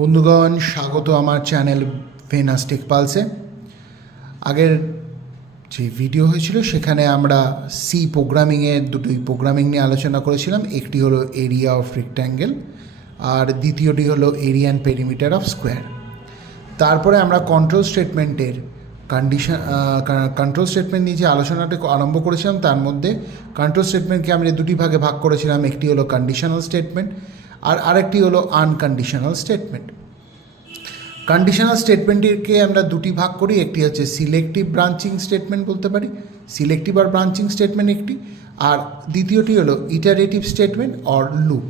বন্ধুগণ, স্বাগত আমার চ্যানেল ভেনাস টেক পালসে। আগের যে ভিডিও হয়েছিল সেখানে আমরা সি প্রোগ্রামিংয়ের দুটোই প্রোগ্রামিং নিয়ে আলোচনা করেছিলাম। একটি হলো এরিয়া অফ রেক্ট্যাঙ্গেল আর দ্বিতীয়টি হলো area and perimeter of square. তারপরে আমরা কন্ট্রোল স্টেটমেন্টের কন্ট্রোল স্টেটমেন্ট নিয়ে যে আলোচনাটা আরম্ভ করেছিলাম তার মধ্যে কন্ট্রোল স্টেটমেন্টকে আমরা দুটি ভাগে ভাগ করেছিলাম। একটি হলো কন্ডিশনাল স্টেটমেন্ট আর আরেকটি হলো আনকন্ডিশনাল স্টেটমেন্ট। কন্ডিশনাল স্টেটমেন্টকে আমরা দুটি ভাগ করি, একটি হচ্ছে সিলেক্টিভ ব্রাঞ্চিং স্টেটমেন্ট বলতে পারি, সিলেক্টিভ আর ব্রাঞ্চিং স্টেটমেন্ট একটি, আর দ্বিতীয়টি হলো ইটারেটিভ স্টেটমেন্ট অর লুপ।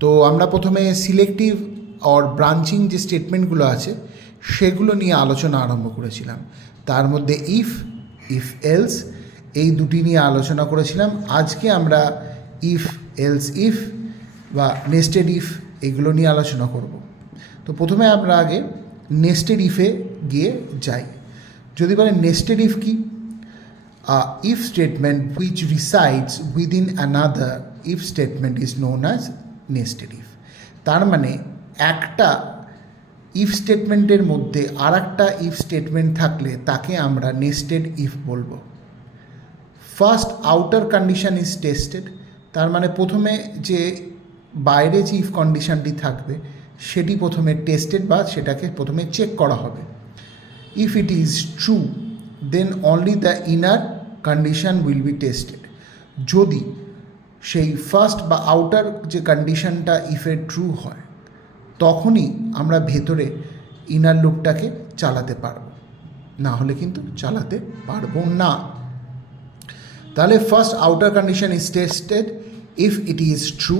তো আমরা প্রথমে সিলেক্টিভ অর ব্রাঞ্চিং যে স্টেটমেন্টগুলো আছে সেগুলো নিয়ে আলোচনা আরম্ভ করেছিলাম। তার মধ্যে ইফ এলস এই দুটি নিয়ে আলোচনা করেছিলাম। আজকে আমরা ইফ এলস ইফ বা নেস্টেড ইফ এগুলো নিয়ে আলোচনা করব। তো প্রথমে আমরা আগে নেস্টেড ইফে গিয়ে যাই। যদি বলে নেস্টেড ইফ কি, if statement which resides within another if statement is known as nested if. তার মানে একটা ইফ স্টেটমেন্টের মধ্যে আর একটা ইফ স্টেটমেন্ট থাকলে তাকে আমরা নেস্টেড ইফ বলবো। First outer condition is tasted, তার মানে প্রথমে যে বাইরে যে ইফ কন্ডিশনটি থাকবে সেটি প্রথমে টেস্টেড বা সেটাকে প্রথমে চেক করা হবে। If it is true then only the inner condition will be tested. যদি সেই ফার্স্ট বা আউটার যে কন্ডিশনটা ইফের ট্রু হয় তখনই আমরা ভেতরে ইনার লুপটাকে চালাতে পারব, না হলে কিন্তু চালাতে পারবো না। তাহলে first outer condition is tasted. If it is true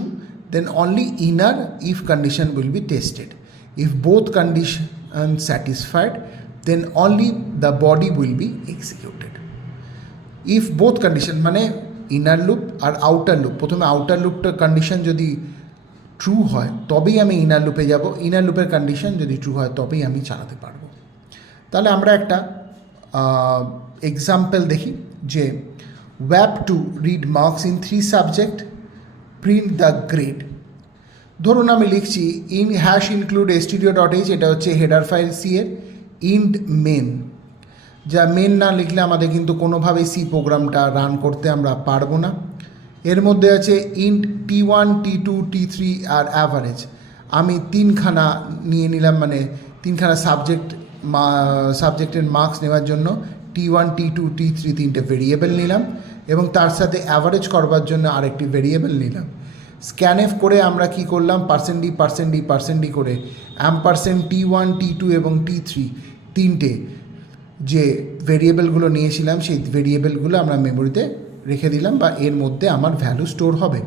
then only inner if condition will be tested. If both conditions satisfied then only the body will be executed. If both condition মানে inner loop আর outer loop, প্রথমে outer loopটার condition যদি true হয় তবেই আমি inner লুপে যাব, inner লুপের condition যদি ট্রু হয় তবেই আমি চালাতে পারবো। তাহলে আমরা একটা এক্সাম্পল দেখি যে ওয়্যাপ to read marks in 3 subject, print the grade. ধরুন আমি লিখছি ইন হ্যাশ ইনক্লুড studio.h, এটা হচ্ছে হেডার ফাইল সি এর ইন্ড মেন। যা মেন না লিখলে আমাদের কিন্তু কোনোভাবেই সি প্রোগ্রামটা রান করতে আমরা পারবো না। এর মধ্যে আছে ইন্ট T1 T2 T3 আর অ্যাভারেজ। আমি তিনখানা নিয়ে নিলাম, মানে তিনখানা সাবজেক্টের মার্কস নেওয়ার জন্য T1 T2 T3 তিনটে ভেরিয়েবল নিলাম এবং তার সাথে অ্যাভারেজ করবার জন্য আরেকটি ভেরিয়েবল নিলাম। স্ক্যানএফ করে আমরা কি করলাম, পার্সেন্ট ডি করে অ্যাম্পারসেন্ট T1 T2 এবং T3 তিনটে যে ভেরিয়েবলগুলো নিয়েছিলাম সেই ভেরিয়েবলগুলো আমরা মেমোরিতে রেখে দিলাম বা এর মধ্যে আমার ভ্যালু স্টোর হবে।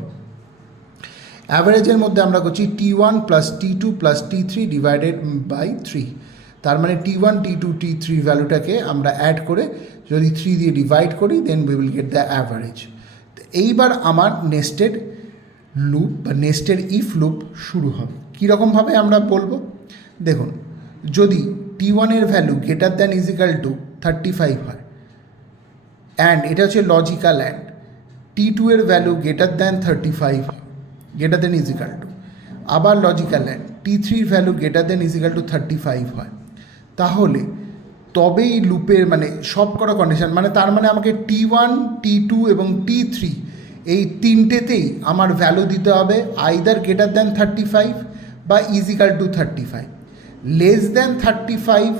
অ্যাভারেজের মধ্যে আমরা করছি T1 plus T2 plus T3 divided by 3। তার মানে T1 T2 T3 ভ্যালুটাকে আমরা অ্যাড করে যদি 3 দিয়ে ডিভাইড করি then we will get the average. এইবার আমার নেস্টেড লুপ বা নেস্টেড ইফ লুপ শুরু হবে। কীরকমভাবে আমরা বলবো দেখুন, যদি T1 এর value greater than is equal to 35 হয় অ্যান্ড এটা হচ্ছে লজিক্যাল অ্যান্ড, T2 এর ভ্যালু গ্রেটার দ্যান 35 হয়, greater than is equal two, আবার লজিক্যাল অ্যান্ড T3 এর value greater than is equal to 35 হয়, তাহলে তবেই লুপের মানে সব কটা কন্ডিশন, মানে তার মানে আমাকে T1 T2 এবং T3 এই তিনটেতেই আমার ভ্যালু দিতে হবে আইদার গ্রেটার দ্যান 35 বা ইজিক্যাল টু 35। লেস দ্যান 35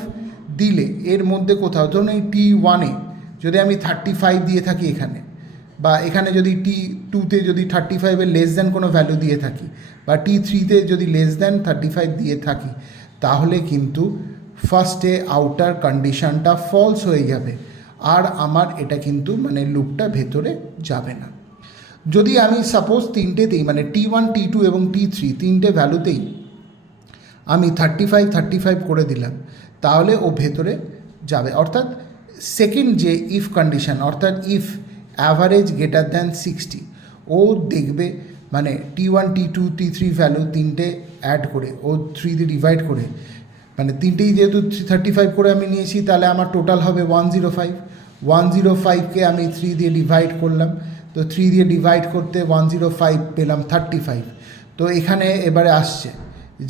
দিলে এর মধ্যে কোথাও, ধরুন এই T1-এ যদি আমি 35 দিয়ে থাকি এখানে, বা এখানে যদি T2-তে যদি 35-এর লেস দ্যান কোনো ভ্যালু দিয়ে থাকি, বা T3-তে যদি লেস দ্যান 35 দিয়ে থাকি, তাহলে কিন্তু ফার্স্টে আউটার কন্ডিশনটা ফলস হয়ে যাবে আর আমার এটা কিন্তু মানে লুপটা ভেতরে যাবে না। যদি আমি সাপোজ তিনটেতেই মানে T1 T2 এবং T3 তিনটে ভ্যালুতেই আমি 35 করে দিলাম তাহলে ও ভেতরে যাবে। অর্থাৎ সেকেন্ড যে ইফ কন্ডিশন, অর্থাৎ ইফ অ্যাভারেজ গ্রেটার দ্যান 60, ও দেখবে মানে T1 T2 T3 ভ্যালু তিনটে অ্যাড করে ও 3 দিয়ে ডিভাইড করে, মানে তিনটেই যেহেতু 35 করে আমি নিয়েছি তাহলে আমার টোটাল হবে 105। 105কে আমি 3 দিয়ে ডিভাইড করলাম, তো 3 দিয়ে ডিভাইড করতে 105 পেলাম 35। তো এখানে এবারে আসছে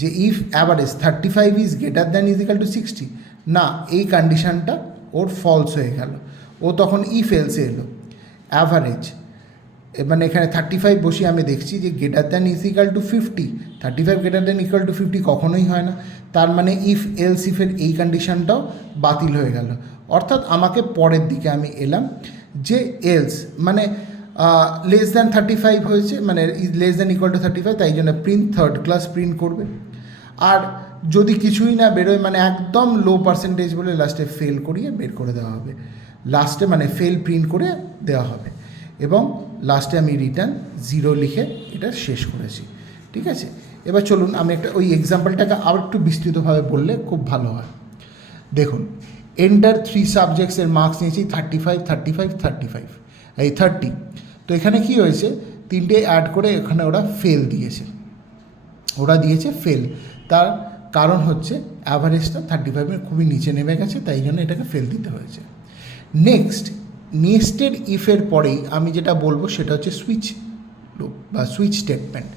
যে if average 35 is greater than is equal two 60, না এই কন্ডিশানটা ওর ফলস হয়ে গেল, ও তখন ইফ এলসে এলো। অ্যাভারেজ মানে এখানে 35 বসিয়ে আমি দেখছি যে greater than is equal two 50, 35 greater than equal to 50 কখনোই হয় না, তার মানে ইফ এলস ইফের এই কন্ডিশানটাও বাতিল হয়ে গেল। অর্থাৎ আমাকে পরের দিকে আমি এলাম যে এলস মানে লেস দ্যান 35 হয়েছে, মানে লেস দ্যান ইকুয়াল টু 35, তাই জন্য প্রিন্ট থার্ড ক্লাস প্রিন্ট করবে। আর যদি কিছুই না বেরোয়, মানে একদম লো পার্সেন্টেজ বলে লাস্টে ফেল করিয়ে বের করে দেওয়া হবে, লাস্টে মানে ফেল প্রিন্ট করে দেওয়া হবে, এবং লাস্টে আমি রিটার্ন 0 লিখে এটা শেষ করেছি। ঠিক আছে, এবার চলুন আমি একটা ওই এক্সাম্পলটাকে আবার একটু বিস্তৃতভাবে বললে খুব ভালো হয়। দেখুন, এন্টার 3 সাবজেক্টসের মার্কস নিয়েছি 35, 35, 35, এই 30। তো এখানে কি হয়েছে, 3টে অ্যাড করে এখানে ওরা ফেল দিয়েছে, ওরা দিয়েছে ফেল। তার কারণ হচ্ছে অ্যাভারেজটা 35-এর খুবই নিচে নেমে গেছে, তাই জন্য এটাকে ফেল দিতে হয়েছে। নেক্সট, নেস্টেড ইফের পরেই আমি যেটা বলবো সেটা হচ্ছে সুইচ লুপ বা সুইচ স্টেটমেন্ট।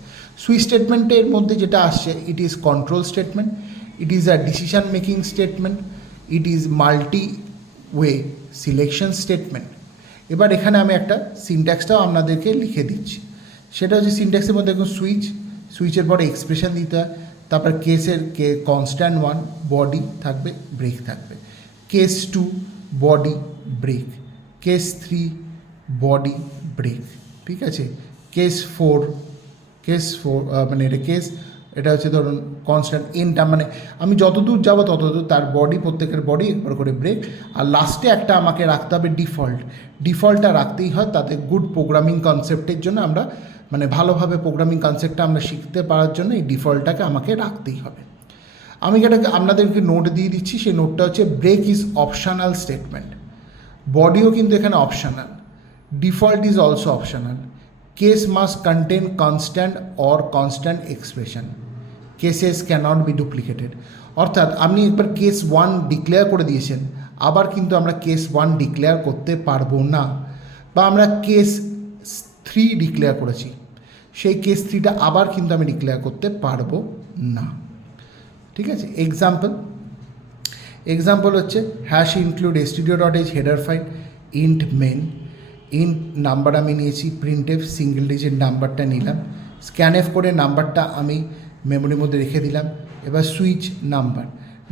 সুইচ স্টেটমেন্টের মধ্যে যেটা আসছে, it is control statement, it is a decision making statement, it is multi way selection statement. এবার এখানে আমি একটা সিনট্যাক্সটাও আপনাদেরকে লিখে দিচ্ছি, সেটা হচ্ছে সিনট্যাক্সের মধ্যে দেখুন সুইচ, সুইচের পরে এক্সপ্রেশন দিতে হয়, তারপর কেসের কনস্ট্যান্ট 1 বডি থাকবে, ব্রেক থাকবে, case 2 body break, case 3 body break. ঠিক আছে, কেস 4 মানে এটা হচ্ছে ধরুন কনস্ট্যান্ট এনটা, মানে আমি যত দূর যাবো তত দূর তার বডি, প্রত্যেকের বডি একবার করে ব্রেক। আর লাস্টে একটা আমাকে রাখতে হবে ডিফল্টটা রাখতেই হয়, তাতে গুড প্রোগ্রামিং কনসেপ্টের জন্য আমরা মানে ভালোভাবে প্রোগ্রামিং কনসেপ্টটা আমরা শিখতে পারার জন্য এই ডিফল্টটাকে আমাকে রাখতেই হবে। আমি যেটাকে আপনাদেরকে নোট দিয়ে দিচ্ছি, সেই নোটটা হচ্ছে ব্রেক ইজ অপশনাল স্টেটমেন্ট, বডিও কিন্তু এখানে optional, default is also optional, case must contain constant or constant expression, cases cannot be duplicated. অর্থাৎ আপনি একবার কেস 1 ডিক্লেয়ার করে দিয়েছেন, আবার কিন্তু আমরা কেস 1 ডিক্লেয়ার করতে পারবো না, বা আমরা কেস 3 ডিক্লেয়ার করেছি, সেই কেস 3টা আবার কিন্তু আমি ডিক্লেয়ার করতে পারবো না। ঠিক আছে, এক্সাম্পল হচ্ছে hash include stdio.h header file, int main, int number আমি নিয়েছি, প্রিন্টএফ সিঙ্গেল ডিজিট নাম্বারটা নিলাম, স্ক্যানএফ করে নাম্বারটা আমি মেমোরির মধ্যে রেখে দিলাম। এবার সুইচ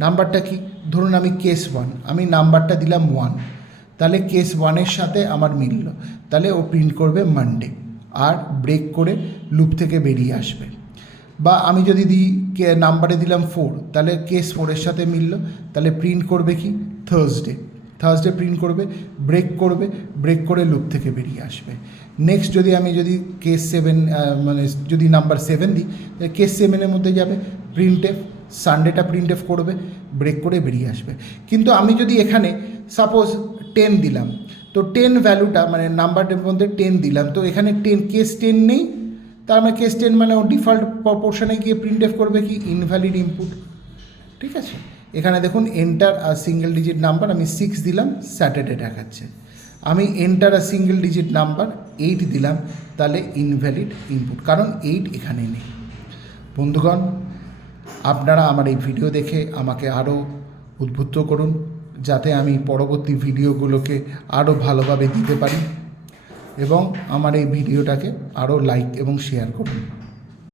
নাম্বারটা কি, ধরুন আমি কেস 1, আমি নাম্বারটা দিলাম 1, তাহলে কেস 1-এর সাথে আমার মিলল, তাহলে ও প্রিন্ট করবে মানডে, আর ব্রেক করে লুপ থেকে বেরিয়ে আসবে। বা আমি যদি দিই নাম্বারে দিলাম 4, তাহলে কেস 4-এর সাথে মিলল, তাহলে প্রিন্ট করবে কি থার্সডে প্রিন্ট করবে, ব্রেক করে লুপ থেকে বেরিয়ে আসবে। নেক্সট আমি যদি কেস 7 মানে যদি নাম্বার 7 দিই, তাহলে কেস 7-এর মধ্যে যাবে প্রিন্টএফ, সানডেটা প্রিন্টএফ করবে, ব্রেক করে বেরিয়ে আসবে। কিন্তু আমি যদি এখানে সাপোজ 10 দিলাম, তো 10 ভ্যালুটা মানে নাম্বারটার মধ্যে 10 দিলাম, তো এখানে কেস 10 নেই, তার মানে কেস 10 মানে ও ডিফল্ট প্রপোর্শনে গিয়ে প্রিন্টএফ করবে কি ইনভ্যালিড ইনপুট। ঠিক আছে, এখানে দেখুন এন্টার আর সিঙ্গেল ডিজিট নাম্বার আমি 6 দিলাম, স্যাটারডে দেখাচ্ছে। আমি এন্টার আর সিঙ্গেল ডিজিট নাম্বার 8 দিলাম, তাহলে ইনভ্যালিড ইনপুট, কারণ 8 এখানে নেই। বন্ধুগণ, আপনারা আমার এই ভিডিও দেখে আমাকে আরও উদ্বুদ্ধ করুন, যাতে আমি পরবর্তী ভিডিওগুলোকে আরও ভালোভাবে দিতে পারি, এবং আমার এই ভিডিওটাকে আরও লাইক এবং শেয়ার করুন।